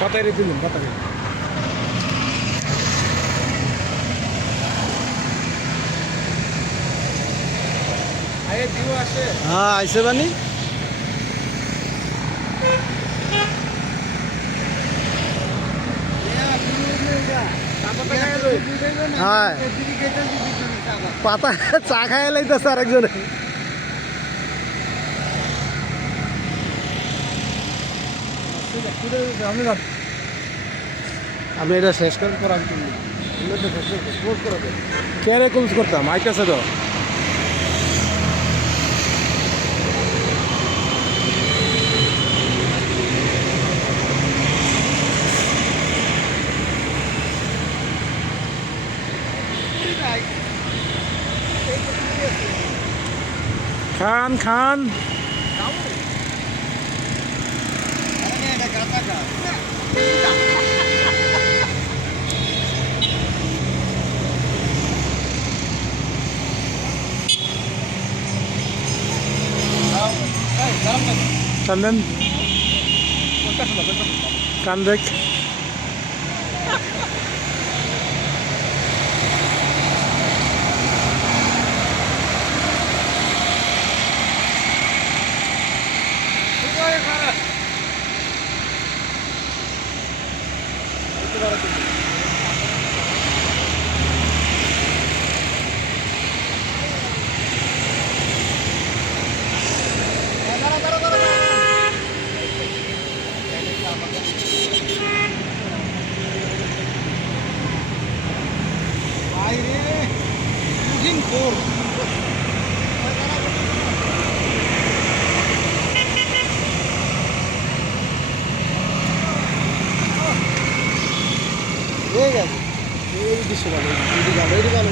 পাতারে দিলেন পাতারে হ্যাঁ আইসে বানি হ্যাঁ পাতা চা খাই লাইতেছে আরেকজনে আপনি এটা শেষ করেন পর আমি কেরে ক্লোজ করতাম আইতেছে তো খান খান কান্দেন কান দেখ ঠিক আছে এই দৃশ্য ভালো এই ভালো